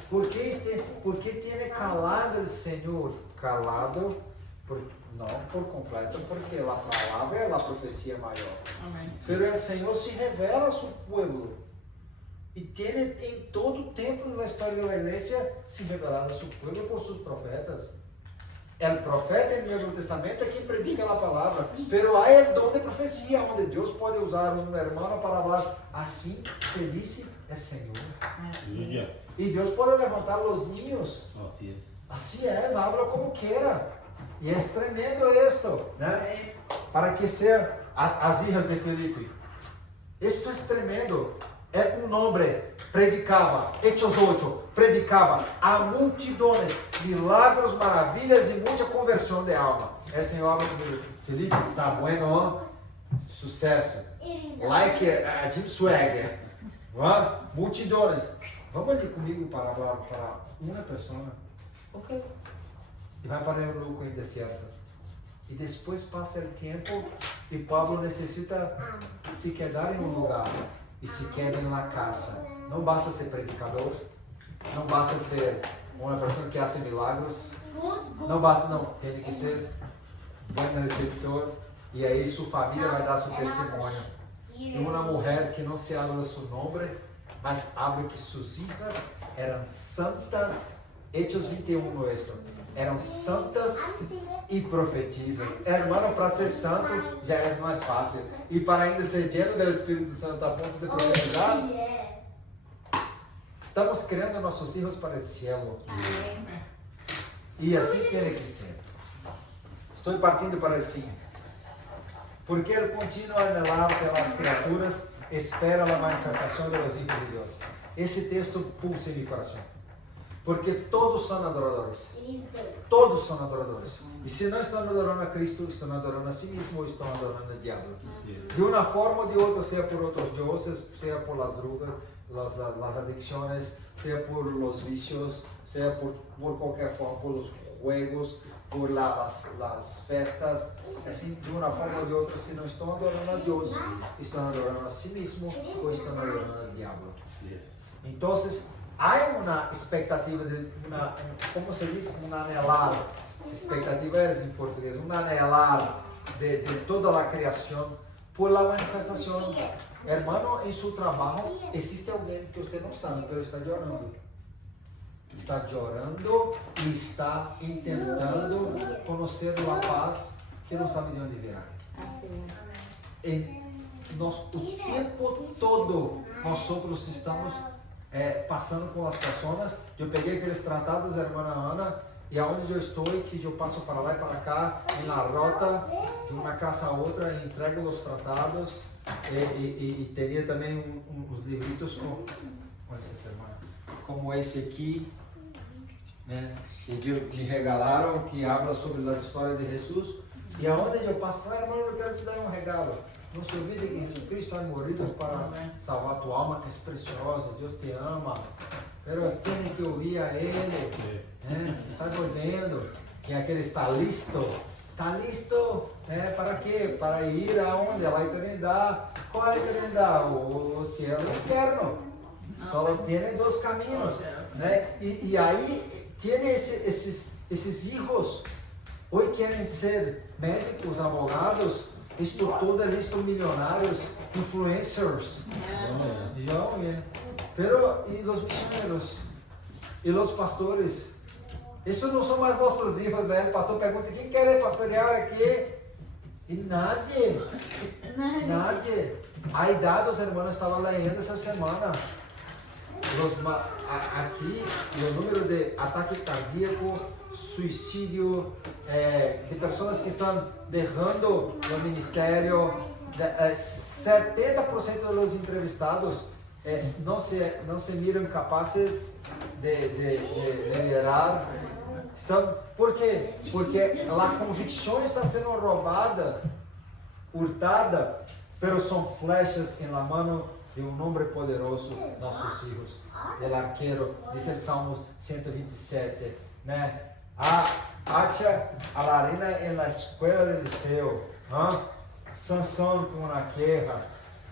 ¿Por qué tiene calado el Senhor? Calado, não por completo, porque a palavra é a profecia maior. Pero el Senhor se revela a su pueblo. E tem em todo o tempo na história da igreja se revelado a seu povo por seus profetas. El profeta no Nuevo Testamento é quem predica a palavra. Pero há o dom de profecia, onde Deus pode usar um irmão para falar assim que disse o Senhor. Aleluya. E Deus pode levantar os ninhos. Así es. Assim é, habla como quiera. E é tremendo isto, né? Para que sejam as hijas de Felipe. Isto é tremendo. É um homem, predicava, Hechos 8, predicava a multidões, milagros, maravilhas e muita conversão de alma. É Senhor habla comigo. Felipe, tá bueno, sucesso. Like a Jim Swagger. Multidões. Vamos ali comigo para falar para uma pessoa. Ok. E vai para o louco em deserto. E depois passa o tempo e Pablo necessita se quedar em um lugar e se queda na casa. Não basta ser predicador, não basta ser uma pessoa que faz milagros, não basta, não, tem que ser bom receptor e aí sua família vai dar seu testemunho. E uma mulher que não se habla seu nome, mas habla que suas hijas eram santas. Hechos 21 esto. Eram santas e profetizam. Hermano, para ser santo já é mais fácil. E para ainda ser lleno do Espírito Santo a ponto de profetizar, estamos criando nossos filhos para o céu. E assim tem que ser. Estou partindo para o fim. Porque ele continua a anhelar pelas criaturas, espera a manifestação dos filhos de Deus. Esse texto pulsa em meu coração. Porque todos são adoradores. Todos são adoradores. E se não estão adorando a Cristo, estão adorando a si mesmo ou estão adorando o diabo. De uma forma ou de outra, seja por outros deuses, seja por as drogas, as adicções, seja por os vícios, seja por qualquer forma, por os juegos, por las festas. Assim, de uma forma ou de outra, se não estão adorando a Deus, estão adorando a si mesmo ou estão adorando o diabo. Então, há uma expectativa de como se diz, anelar. Expectativa é em português, anelar de toda a criação por la manifestação. Hermano, em seu trabalho existe alguém que você não sabe, mas está chorando. Está chorando e está tentando conhecer a paz que não sabe de onde virá. O tempo todo nós estamos passando com as pessoas. Eu peguei aqueles tratados da irmã Ana e aonde eu estou que eu passo para lá e para cá na rota de uma casa a outra e entrego os tratados e teria também uns livritos como esse aqui, né, que me regalaram, que habla sobre as histórias de Jesus. E aonde eu passo, irmão, eu quero te dar um regalo. Não se olvide que Jesus Cristo ha morrido para salvar tua alma, que é preciosa. Deus te ama. Pero tem que ouvir a Ele. Está volvendo. Que aquele está listo. Está listo. Para quê? Para ir aonde? A eternidade. Qual é a eternidade? O céu e o inferno. Só tem dois caminhos. E aí, tem esses filhos. Hoje querem ser médicos, advogados, estudos milionários, influencers. Pero, e os missionários? E os pastores? Esses não são mais nossos filhos, né? O pastor pergunta, quem quer pastorear aqui? E nadie. A idade, os irmãos estavam lendo essa semana. Aqui, o número de ataque cardíaco, suicídio, de pessoas que estão derrando no ministério, 70% dos entrevistados não se miram capazes de liderar. Por quê? Porque a convicção está sendo roubada, hurtada, pero são flechas em la mano de um homem poderoso, nossos filhos, del arqueiro, diz o Salmo 127, né? Hacha a la arena en la escuela del liceo, Sansão com uma guerra,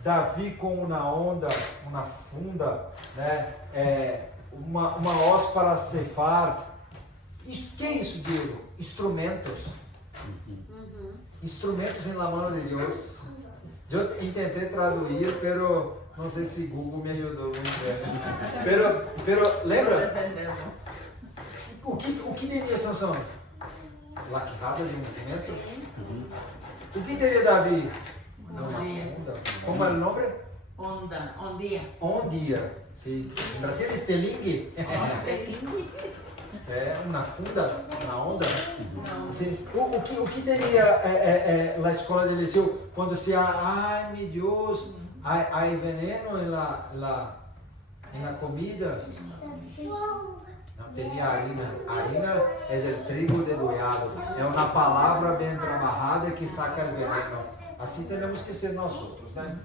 Davi com uma onda, uma funda, né? Uma hoz para cefar. Isso, que é isso, Diego? Instrumentos. Instrumentos em la mano de Deus. Eu tentei traduzir, pero não sei se Google me ajudou muito bem. Pero lembra? O que teria Sansão? la quijada de movimento. Sim. O que teria Davi? Uma onda. Como era o nome? Ondia. Ondia. Sim. Em Brasil, estelingue. É uma funda, uma onda. Não. Sim. O que teria na escola de liceu quando se ai meu Deus, hay veneno en la comida? Não teria harina. Harina é o trigo debollado. É uma palavra bem trabalhada que saca o veneno. Assim temos que ser nós outros, né?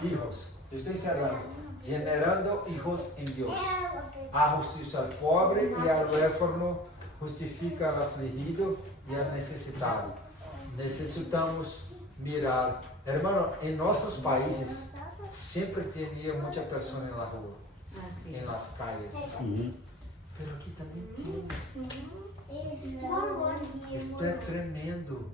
Hijos. Eu estou encerrando. Generando hijos em Deus. A justiça ao pobre e ao huérfano justifica ao afligido e ao necessitado. Necessitamos mirar. Hermano, em nossos países sempre tinha muita pessoa na rua, Assim. em las calles. Pero aqui também tem. Isto é tremendo.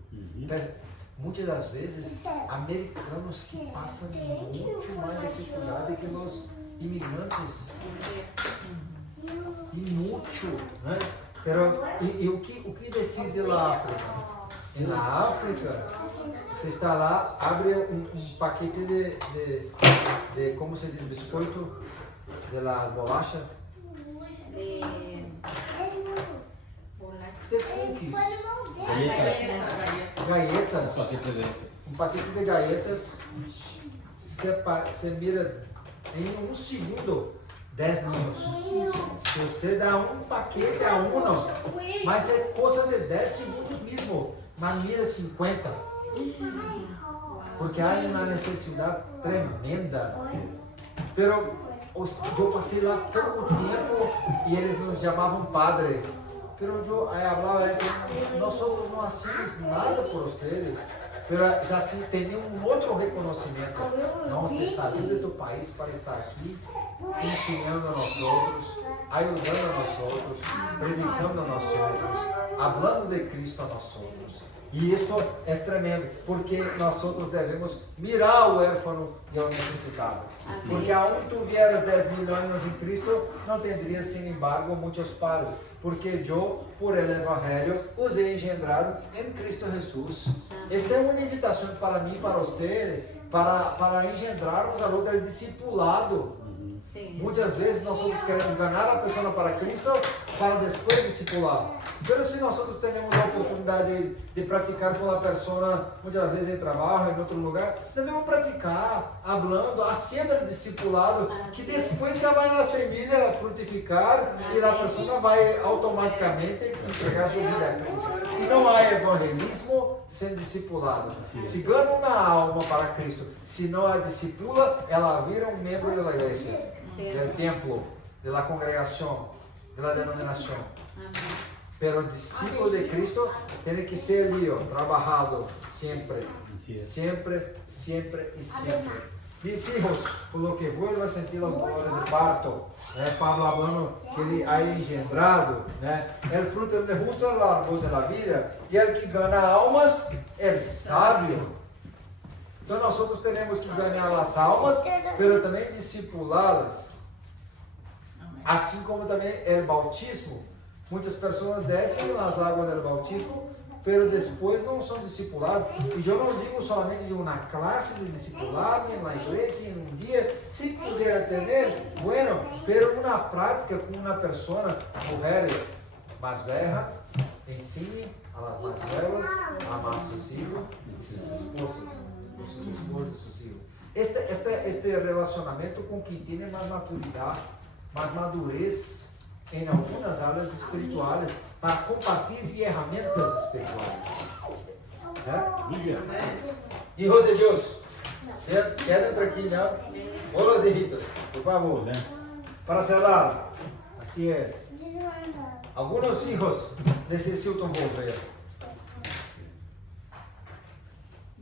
Muitas das vezes, americanos que passam muito mais dificuldade que os imigrantes. E muito, né? Pero, e o que decide na África? E na África, você está lá, abre um paquete de como se diz, biscoito, de la bolacha, de cookies, galletas, um paquete de galletas, você mira em um segundo 10 minutos. Se você dá um paquete a um, mas é coisa de 10 segundos mesmo, mas mira 50. Porque há uma necessidade tremenda. Pero eu passei lá pouco tempo e eles nos chamavam padre. Pero eu falava, nós não hacemos nada por vocês. Pero já se tem um outro reconhecimento. Nós te saímos de tu país para estar aqui, ensinando a nós outros, ajudando a nós outros, predicando a nós outros, falando de Cristo a nós outros. E isso é tremendo, porque nós outros devemos mirar o huérfano e ao necessitado. Porque aonde tu vieras 10 milhões em Cristo, não teria, sin embargo, muitos padres. Porque eu, por el Evangelho, os he engendrado em Cristo Jesus. Esta é uma invitação para mim e para você, para engendrarmos a luta do discipulado. Sim. Muitas vezes nós queremos ganhar a pessoa para Cristo para depois discipular. Mas se nós temos a oportunidade de praticar com a pessoa, muitas vezes em trabalho, em outro lugar, devemos praticar, falando, haciendo o discipulado, que depois já vai a semilha frutificar e a pessoa vai automaticamente entregar sua vida a Cristo. E não há evangelismo sem discipulado. Se ganha uma alma para Cristo, se não a discipula, ela vira um membro da igreja, do templo, da congregação, da denominação. Pero o discípulo de Cristo tem que ser ali, trabalhado sempre, sempre, sempre e sempre. Mis hijos, por lo que vuelvo a sentir os dolores de parto, Pablo hablando que ele ha engendrado, el fruto del justo é o árbol da vida, e el que gana almas é sábio. Então nós outros temos que ganhar as almas, pero também discipulá-las. Assim como também o bautismo. Muitas pessoas descem nas águas do bautismo, pero depois não são discipuladas. E eu não digo somente de uma classe de discipulado na igreja em um dia, se puder ter, bueno, pero uma prática com uma pessoa, mulheres mais velhas, ensine a las mais novas a amar seus filhos e suas esposas, seus esposos e seus filhos. Este relacionamento com quem tem mais maturidade, mais madurez em algumas áreas espirituais, para compartilhar ferramentas espirituais. Hijos de Deus, quedem tranquilos, los hijitos, por favor. Para cerrar, assim é. Alguns hijos necessitam volver,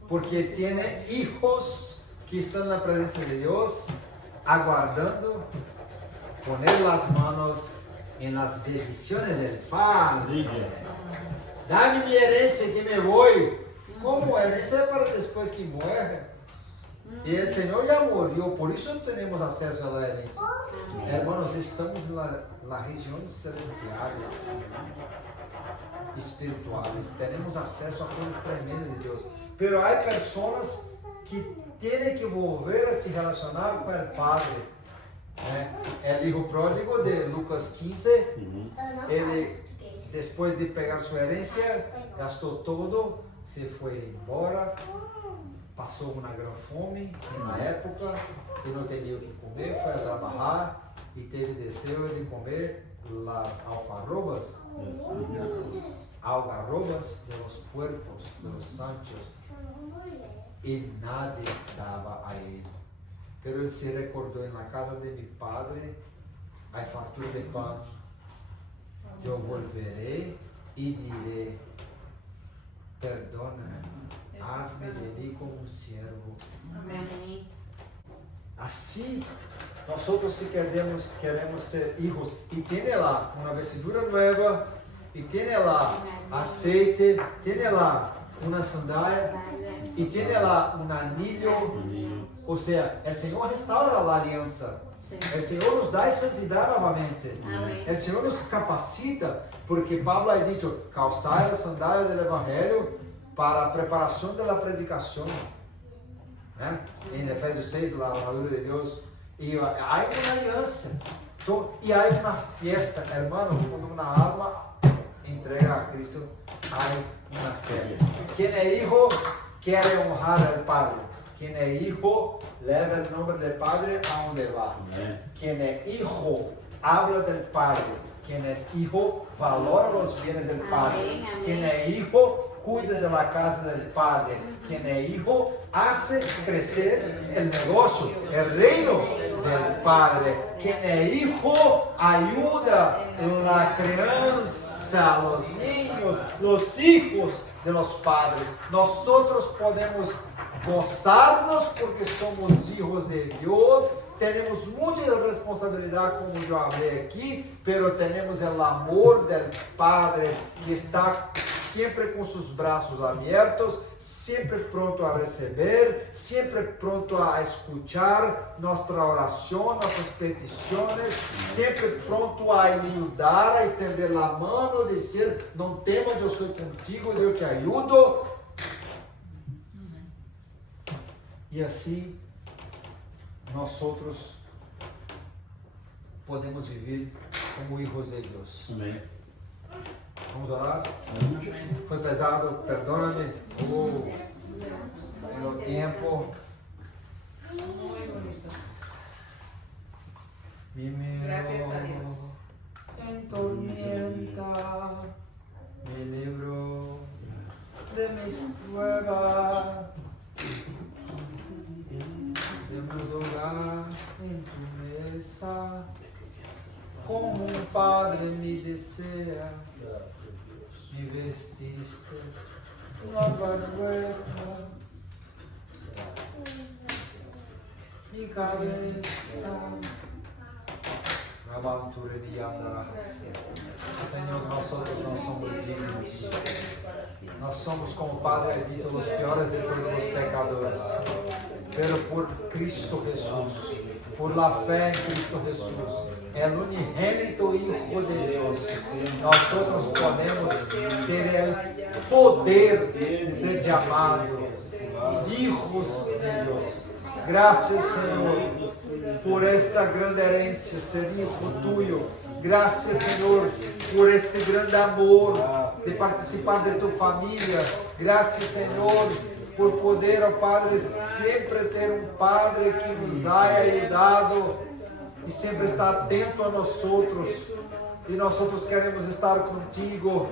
porque tem hijos que estão na presença de Deus, aguardando poner as manos en las bendiciones del Padre. Dame mi herencia que me voy. Como herencia é para después que muere. E o Senhor já morreu, por isso temos acesso à herencia. Hermanos, estamos nas regiões celestiais. espirituales, tenemos acceso a cosas tremendas de Dios, pero hay personas que tienen que volver a se relacionar con el Padre. El hijo pródigo de Lucas 15, ele, después de pegar su herencia, gastou todo, se foi embora, passou uma grande fome na época e não tinha o que comer, foi a trabalhar e teve desejo de comer as alfarrobas de los puercos, de los sanchos, e nada dava a ele. Pero ele se recordou, na casa de meu padre há fartura de pão, eu volverei e direi, perdona-me, hazme de mim como um servo. Amém. Assim, nós se queremos ser hijos, e tem lá uma vestidura nova, e tem lá aceite, tem lá uma sandália, e tem lá um anillo. Ou seja, o Senhor restaura a aliança. O Senhor nos dá santidade novamente. O Senhor nos capacita, porque Pablo ha dicho, calçai a sandália do Evangelho para a preparação da predicação. Em Efésios 6, a armadura de Deus. E há uma aliança. Então, e há uma festa, hermano, quando uma alma entrega a Cristo, há uma festa. Quem é hijo quer honrar ao Padre. Quem é hijo leva o nome do Padre aonde vai. Quem é hijo habla del Padre. Quem é hijo valora os bens do Padre. Quem é hijo cuida da casa do Padre. Quem é hijo hace crescer o negócio, o reino do Padre. Quem é hijo ajuda a criança, os niños, os hijos de los padres. Nós podemos gozarnos porque somos hijos de Deus, temos muita responsabilidade, como eu falei aqui, pero temos o amor do Padre que está sempre com seus braços abertos, sempre pronto a receber, sempre pronto a escuchar nossa oração, nossas petições, sempre pronto a ajudar, a estender a mão, dizer, não temas, eu sou contigo, eu te ajudo. E assim, nós outros podemos viver como hijos de Deus. Amém. Vamos orar? Foi pesado, perdona-me pelo tempo. Gracias a Deus. En tormenta, me libró de mis pruebas. De mi lugar en tu mesa, como un padre me desea, me vestiste nova roupa, mi cabeza, na altura de andarás. Senhor, nós não somos dignos. Nós somos, como o Padre ha dito, os piores de todos os pecadores. Pero por Cristo Jesús, por la fé en Cristo Jesús, el unigénito Hijo de Dios, nosotros podemos ter el poder de ser llamados hijos de Dios. Gracias, Senhor, por esta grande herencia, ser hijo tuyo. Gracias, Senhor, por este grande amor de participar de tu família. Gracias, Senhor, por poder, ó Padre, sempre ter um Padre que nos haya ajudado e sempre está atento a nós outros. E nós outros queremos estar contigo,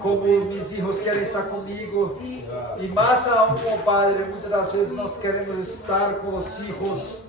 como meus filhos querem estar comigo. E mais aún, ó Padre, muitas das vezes nós queremos estar com os filhos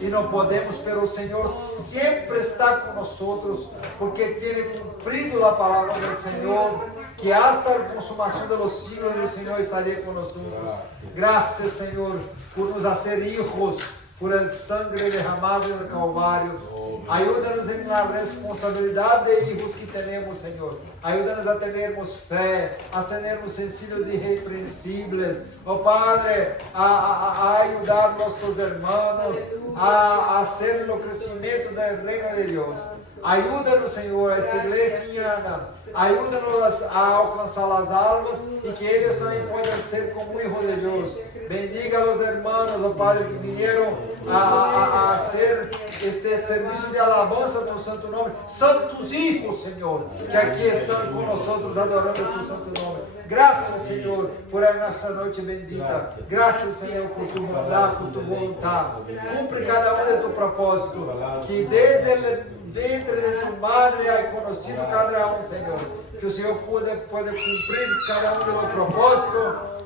e não podemos, pero o Senhor sempre está com nós outros, porque tem cumprido a palavra do Senhor, que hasta a consumação dos siglos o Senhor estaria com nós outros. Graças, Senhor, por nos hacer hijos, por el sangre derramado no Calvário. Ajuda-nos na responsabilidade de hijos que temos, Senhor. Ajuda-nos a termos fé, a sermos sencillos e irrepreensíveis. Oh Padre, a ajudar nossos irmãos a hacer o crescimento do reino de Deus. Ajuda-nos, Senhor, esta igreja, Ana. Ajuda-nos a alcançar as almas e que eles também possam ser como hijos de Deus. Bendiga a los hermanos, oh Padre, que vieram a hacer este serviço de alabança a tu santo nome. Santos hijos, Senhor, que aqui estão conosco adorando tu santo nome. Graças, Senhor, por essa noite bendita. Graças, Senhor, por tu bondade, por tu vontade. Cumpre cada de tu propósito. Que desde o ventre de tu madre há conhecido cada Senhor. Que o Senhor pode cumprir cada de los propósitos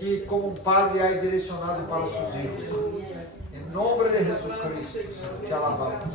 que como Padre há direcionado para os seus filhos. Em nome de Jesus Cristo, Senhor, te alabamos.